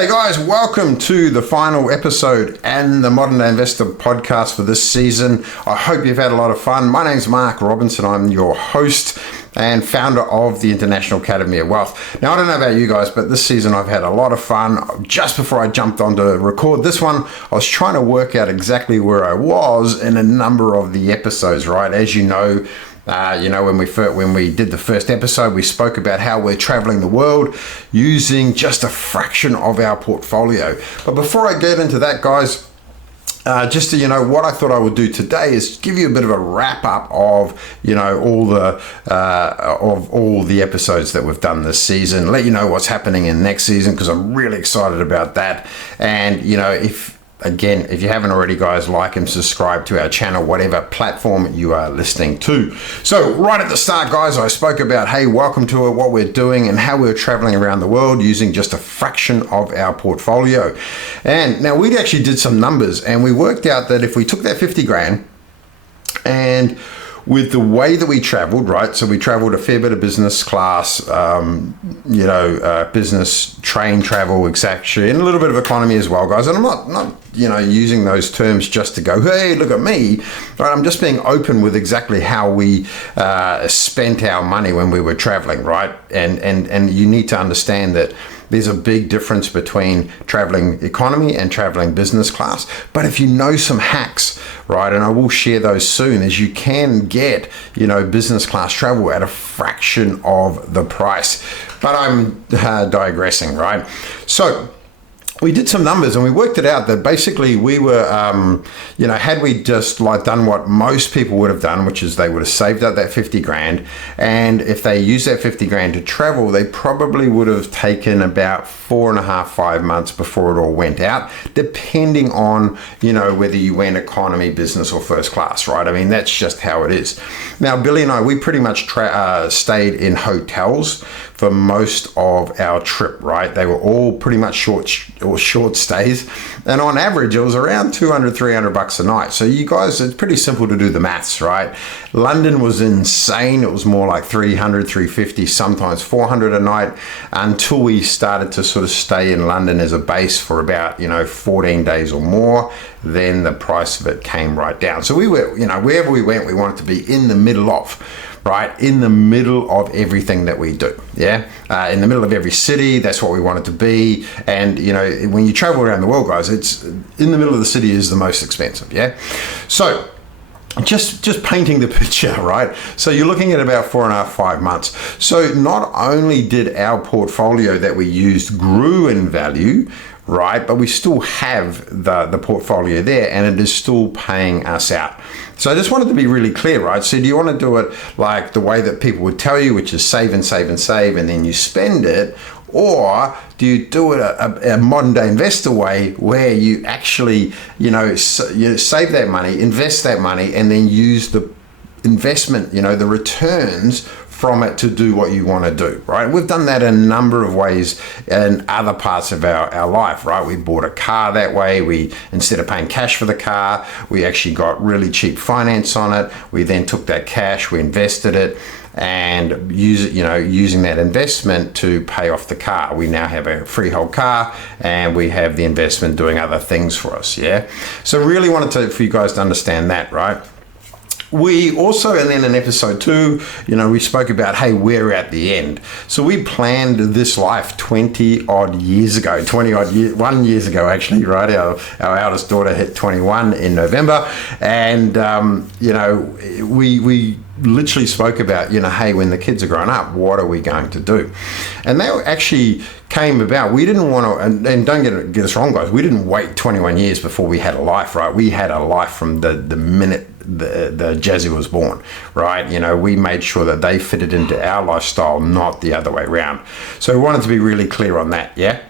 Hey guys, welcome to the final episode and the Modern Day Investor podcast for this season. I hope you've had a lot of fun. My name's Mark Robinson. I'm your host and founder of the International Academy of Wealth. Now, I don't know about you guys, but this season I've had a lot of fun. Just before I jumped on to record this one, I was trying to work out exactly where I was in a number of the episodes, right? As you know, when we did the first episode, we spoke about how we're traveling the world using just a fraction of our portfolio. But before I get into that, guys, just to, what I thought I would do today is give you a bit of a wrap up of, all the episodes that we've done this season, let you know what's happening in next season, because I'm really excited about that. And, if you haven't already, guys, like and subscribe to our channel, whatever platform you are listening to. So right at the start, guys, I spoke about, hey, welcome to what we're doing and how we're traveling around the world using just a fraction of our portfolio. And now we actually did some numbers and we worked out that if we took that 50 grand and with the way that we traveled, right? So we traveled a fair bit of business class, business train travel, exactly, and a little bit of economy as well, guys. And I'm not using those terms just to go, hey, look at me, right? I'm just being open with exactly how we spent our money when we were traveling, right? And you need to understand that there's a big difference between traveling economy and traveling business class. But if you know some hacks, right, and I will share those soon, is you can get, business class travel at a fraction of the price. But I'm digressing, right? So we did some numbers and we worked it out that basically we were, had we just done what most people would have done, which is they would have saved up that 50 grand. And if they used that 50 grand to travel, they probably would have taken about 4.5, 5 months before it all went out, depending on, whether you went economy, business or first class, right? I mean, that's just how it is. Now, Billy and I, we pretty much stayed in hotels for most of our trip, right? They were all pretty much short stays, and on average it was around $200-300 a night. So you guys, it's pretty simple to do the maths, right? London was insane. It was more like $300-350, sometimes $400 a night, until we started to sort of stay in London as a base for about 14 days or more. Then the price of it came right down. So we were, wherever we went, we wanted to be in the middle of, right? In the middle of everything that we do, yeah? In the middle of every city, that's what we want it to be. And, when you travel around the world, guys, it's in the middle of the city is the most expensive, yeah? So just painting the picture, right? So you're looking at about 4.5, 5 months. So not only did our portfolio that we used grew in value, right, but we still have the portfolio there and it is still paying us out. So I just wanted to be really clear, right? So do you want to do it like the way that people would tell you, which is save and save and save and then you spend it? Or do you do it a modern day investor way where you actually, you save that money, invest that money, and then use the investment, the returns from it to do what you want to do, right? We've done that in a number of ways in other parts of our life, right? We bought a car that way. We, instead of paying cash for the car, we actually got really cheap finance on it. We then took that cash, we invested it, and using that investment to pay off the car. We now have a freehold car and we have the investment doing other things for us, yeah? So really wanted for you guys to understand that, right? We also, and then in episode 2, we spoke about, hey, we're at the end. So we planned this life 21 years ago, actually, right? Our eldest daughter hit 21 in November. And, we literally spoke about, hey, when the kids are grown up, what are we going to do? And that actually came about. We didn't want to, and don't get us wrong, guys, we didn't wait 21 years before we had a life, right? We had a life from the minute the Jazzy was born, right? We made sure that they fitted into our lifestyle, not the other way around. So we wanted to be really clear on that, yeah?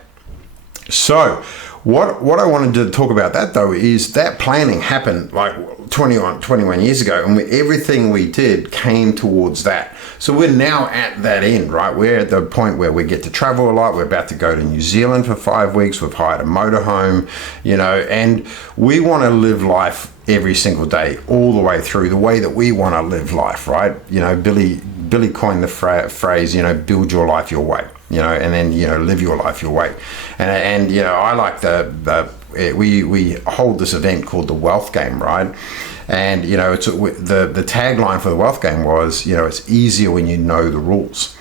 So what I wanted to talk about that though is that planning happened like 21 years ago, and everything we did came towards that. So we're now at that end, right? We're at the point where we get to travel a lot. We're about to go to New Zealand for 5 weeks. We've hired a motorhome, and we want to live life every single day, all the way through, the way that we want to live life, right? Billy coined the phrase, build your life your way, and then, live your life your way. And I like we hold this event called the Wealth Game, right? And, it's the tagline for the Wealth Game was, it's easier when you know the rules.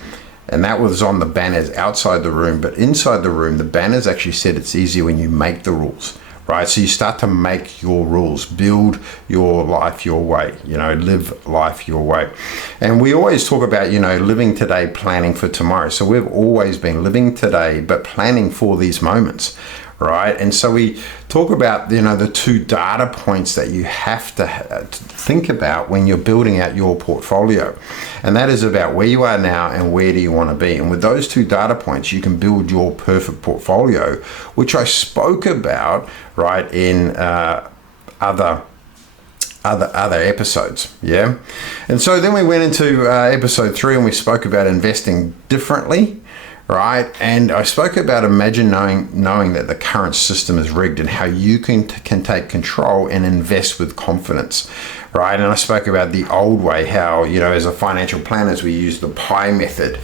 And that was on the banners outside the room, but inside the room, the banners actually said it's easier when you make the rules. Right, so you start to make your rules, build your life your way, live life your way. And we always talk about, living today, planning for tomorrow. So we've always been living today, but planning for these moments, right? And so we talk about, the two data points that you have to think about when you're building out your portfolio. And that is about where you are now and where do you want to be. And with those two data points, you can build your perfect portfolio, which I spoke about, right, in other episodes. Yeah. And so then we went into episode 3 and we spoke about investing differently. Right, and I spoke about knowing that the current system is rigged and how you can take control and invest with confidence, right? And I spoke about the old way, how as a financial planners we use the pie method,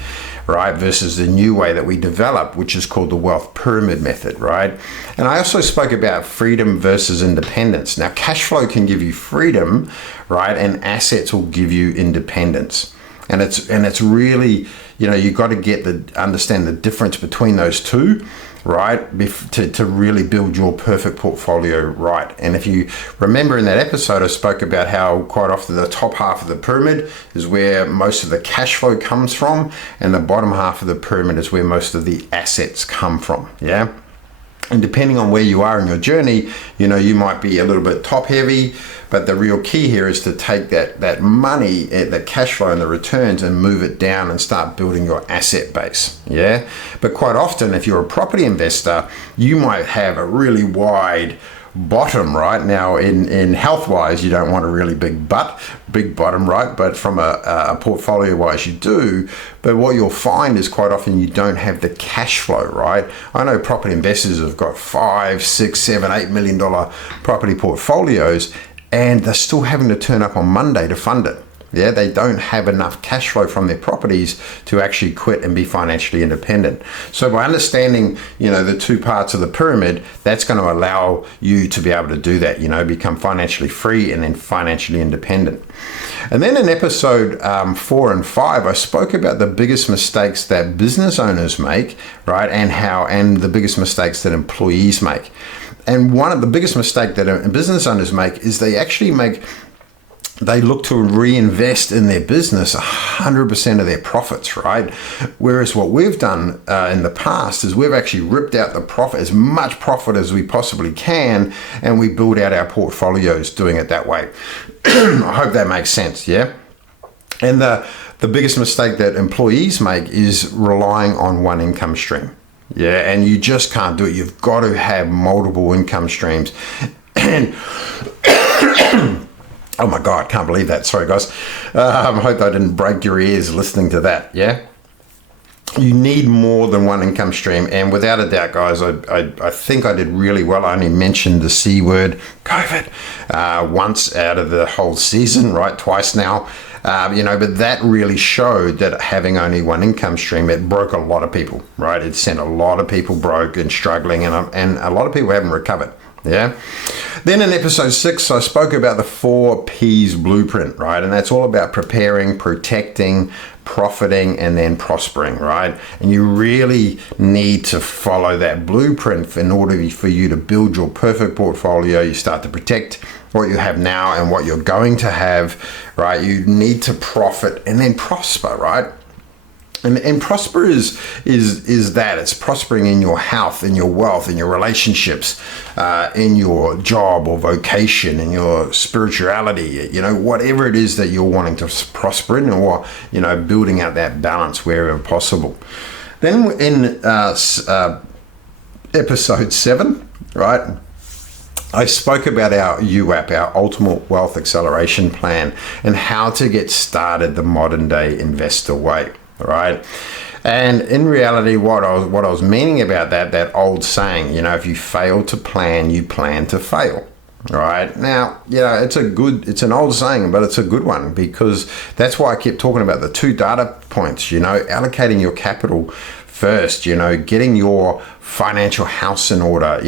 right, versus the new way that we develop, which is called the wealth pyramid method, right? And I also spoke about freedom versus independence. Now, cash flow can give you freedom, right, and assets will give you independence. And it's really, you've got to understand the difference between those two, right, to really build your perfect portfolio right. And if you remember in that episode, I spoke about how quite often the top half of the pyramid is where most of the cash flow comes from, and the bottom half of the pyramid is where most of the assets come from, yeah? And depending on where you are in your journey, you might be a little bit top heavy, but the real key here is to take that money, that cash flow and the returns, and move it down and start building your asset base. Yeah. But quite often, if you're a property investor, you might have a really wide bottom, right? Now, in health-wise, you don't want a really big bottom, right? But from a portfolio-wise, you do. But what you'll find is quite often you don't have the cash flow, right? I know property investors have got $5, $6, $7, $8 million property portfolios, and they're still having to turn up on Monday to fund it. Yeah, they don't have enough cash flow from their properties to actually quit and be financially independent. So by understanding, the two parts of the pyramid, that's going to allow you to be able to do that, become financially free and then financially independent. And then in episode 4 and 5, I spoke about the biggest mistakes that business owners make, right? And the biggest mistakes that employees make. And one of the biggest mistakes that business owners make is they look to reinvest in their business 100% of their profits, right? Whereas what we've done in the past is we've actually ripped out the profit, as much profit as we possibly can, and we build out our portfolios doing it that way. I hope that makes sense, yeah? And the biggest mistake that employees make is relying on one income stream. Yeah, and you just can't do it. You've got to have multiple income streams. And oh my God, can't believe that. Sorry, guys. I hope I didn't break your ears listening to that, yeah? You need more than one income stream. And without a doubt, guys, I think I did really well. I only mentioned the C word, COVID, once out of the whole season, right? Twice now. But that really showed that having only one income stream, it broke a lot of people, right? It sent a lot of people broke and struggling, and a lot of people haven't recovered. Yeah. Then in episode 6, I spoke about the 4 P's blueprint, right? And that's all about preparing, protecting, profiting, and then prospering, right? And you really need to follow that blueprint in order for you to build your perfect portfolio. You start to protect what you have now and what you're going to have, right? You need to profit and then prosper, right? And prosper is that. It's prospering in your health, in your wealth, in your relationships, in your job or vocation, in your spirituality, whatever it is that you're wanting to prosper in, or, building out that balance wherever possible. Then in episode 7, right, I spoke about our UAP, our Ultimate Wealth Acceleration Plan, and how to get started the modern day investor way. Right. And in reality, what I was meaning about that old saying, if you fail to plan, you plan to fail. All right. Now, it's an old saying, but it's a good one, because that's why I keep talking about the 2 data points, allocating your capital first, getting your financial house in order,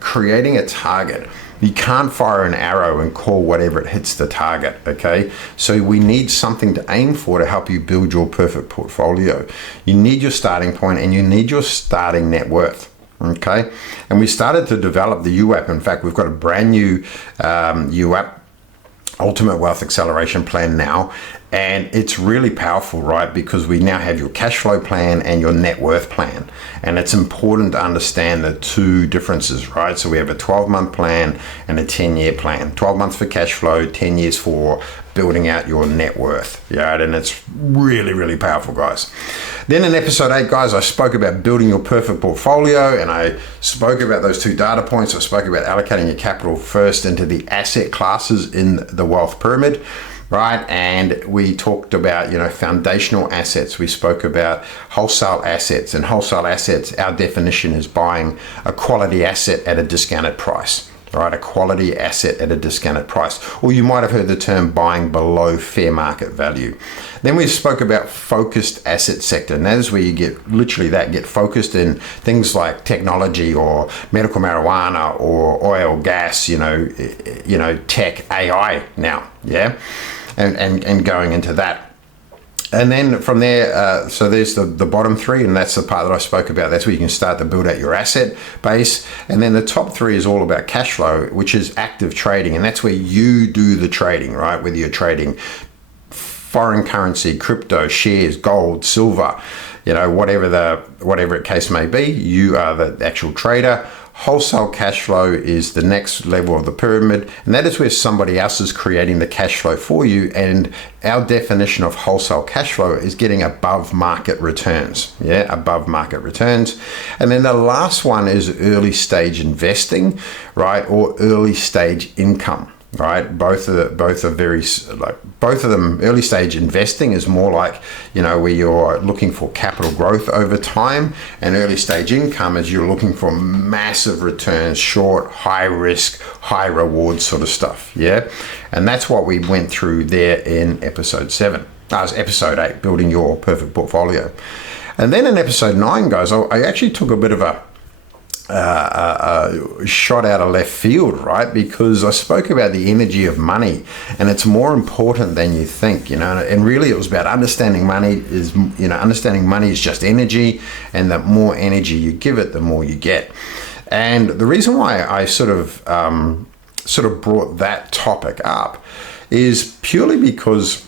creating a target. You can't fire an arrow and call whatever it hits the target, okay? So we need something to aim for to help you build your perfect portfolio. You need your starting point, and you need your starting net worth. Okay, and we started to develop the UAP. In fact, we've got a brand new UAP, Ultimate Wealth Acceleration Plan now, and it's really powerful, right? Because we now have your cash flow plan and your net worth plan, and it's important to understand the 2 differences, right? So we have a 12-month plan and a 10-year plan. 12 months for cash flow, 10 years for building out your net worth. Yeah, and it's really, really powerful, guys. Then in episode 8, guys, I spoke about building your perfect portfolio, and I spoke about those 2 data points. I spoke about allocating your capital first into the asset classes in the wealth pyramid, right? And we talked about, foundational assets. We spoke about wholesale assets, and wholesale assets, our definition is buying a quality asset at a discounted price. Right, a quality asset at a discounted price. Or you might have heard the term buying below fair market value. Then we spoke about focused asset sector, and that is where you get focused in things like technology or medical marijuana or oil, gas, tech, AI now, yeah, and going into that. And then from there, so there's the bottom 3, and that's the part that I spoke about. That's where you can start to build out your asset base. And then the top 3 is all about cash flow, which is active trading. And that's where you do the trading, right? Whether you're trading foreign currency, crypto, shares, gold, silver, whatever the case may be, you are the actual trader. Wholesale cash flow is the next level of the pyramid, and that is where somebody else is creating the cash flow for you. And our definition of wholesale cash flow is getting above market returns. Yeah, above market returns. And then the last one is early stage investing, right? Or early stage income. Right, both are very both of them. Early stage investing is more like where you're looking for capital growth over time, and early stage income is you're looking for massive returns, short, high risk, high reward sort of stuff. Yeah, and that's what we went through there in episode 7. That was episode 8, building your perfect portfolio. And then in episode 9, guys, I actually took a bit of a shot out of left field, right? Because I spoke about the energy of money, and it's more important than you think, and really it was about understanding money is just energy, and the more energy you give it, the more you get. And the reason why I sort of brought that topic up is purely because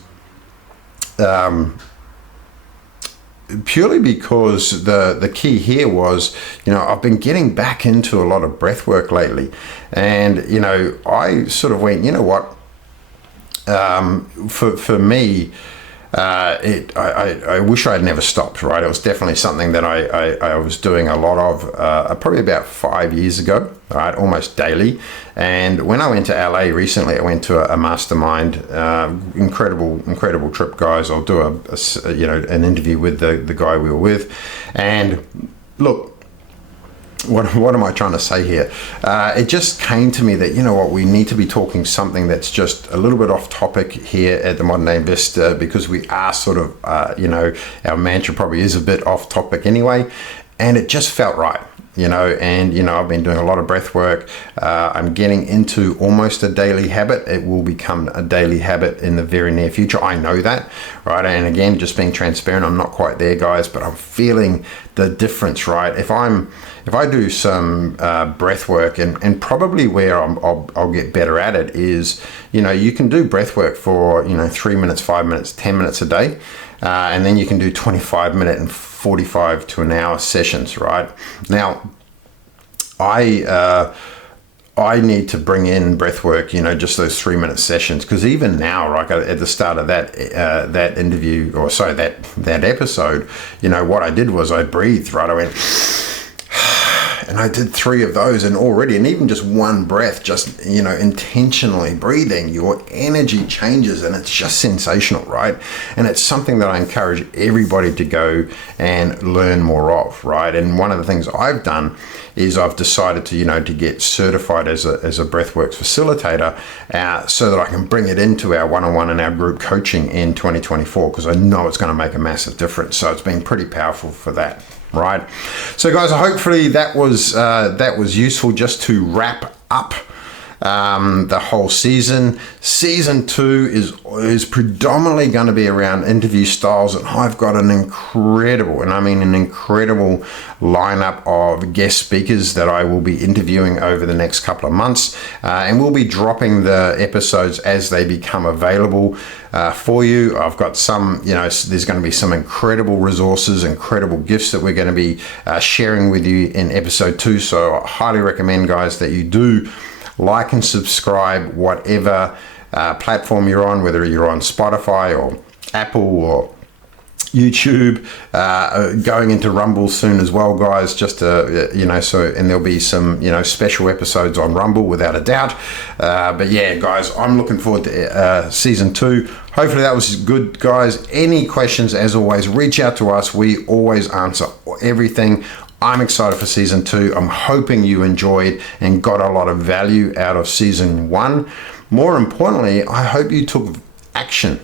the key here was, I've been getting back into a lot of breath work lately. And, I sort of went, for me, I wish I had never stopped, right? It was definitely something that I was doing a lot of, probably about 5 years ago, right? Almost daily. And when I went to LA recently, I went to a mastermind, incredible trip, guys. I'll do an interview with the guy we were with. And look, what am I trying to say here? It just came to me that, we need to be talking something that's just a little bit off topic here at the Modern Day Investor, because we are sort of, our mantra probably is a bit off topic anyway, and it just felt right. I've been doing a lot of breath work. I'm getting into almost a daily habit. It will become a daily habit in the very near future. I know that, right? And again, just being transparent, I'm not quite there, guys, but I'm feeling the difference, right? If I do some breath work, and probably where I'll get better at it is, you can do breath work for 3 minutes, 5 minutes, 10 minutes a day, and then you can do 25-minute and 45 to an hour sessions, right? Now, I need to bring in breath work, just those 3-minute sessions, because even now, right at the start of that interview, or sorry, that episode, what I did was I breathed, right? I went, And I did 3 of those, and even just one breath, just, intentionally breathing, your energy changes, and it's just sensational, right? And it's something that I encourage everybody to go and learn more of, right? And one of the things I've done is I've decided to get certified as a breathworks facilitator, so that I can bring it into our one-on-one and our group coaching in 2024, because I know it's going to make a massive difference. So it's been pretty powerful for that, right? So guys, hopefully that was useful, just to wrap up the whole season. Season 2 is predominantly going to be around interview styles, and I've got an incredible, and I mean an incredible lineup of guest speakers that I will be interviewing over the next couple of months, and we'll be dropping the episodes as they become available for you. I've got some, there's going to be some incredible resources, incredible gifts that we're going to be sharing with you in episode 2. So I highly recommend, guys, that you do like and subscribe, whatever platform you're on, whether you're on Spotify or Apple or YouTube, going into Rumble soon as well, guys, just and there'll be some, special episodes on Rumble without a doubt. But yeah, guys, I'm looking forward to season 2. Hopefully that was good, guys. Any questions, as always, reach out to us. We always answer everything. I'm excited for season 2. I'm hoping you enjoyed and got a lot of value out of season 1. More importantly, I hope you took action,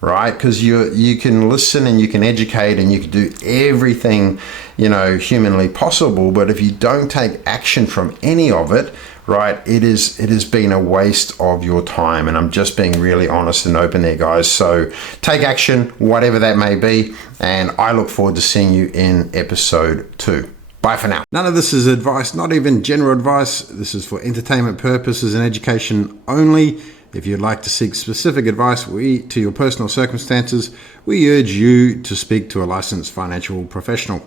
right? Because you can listen and you can educate and you can do everything, humanly possible. But if you don't take action from any of it, right, it has been a waste of your time. And I'm just being really honest and open there, guys. So take action, whatever that may be. And I look forward to seeing you in episode 2. Bye for now. None of this is advice, not even general advice. This is for entertainment purposes and education only. If you'd like to seek specific advice to your personal circumstances, we urge you to speak to a licensed financial professional.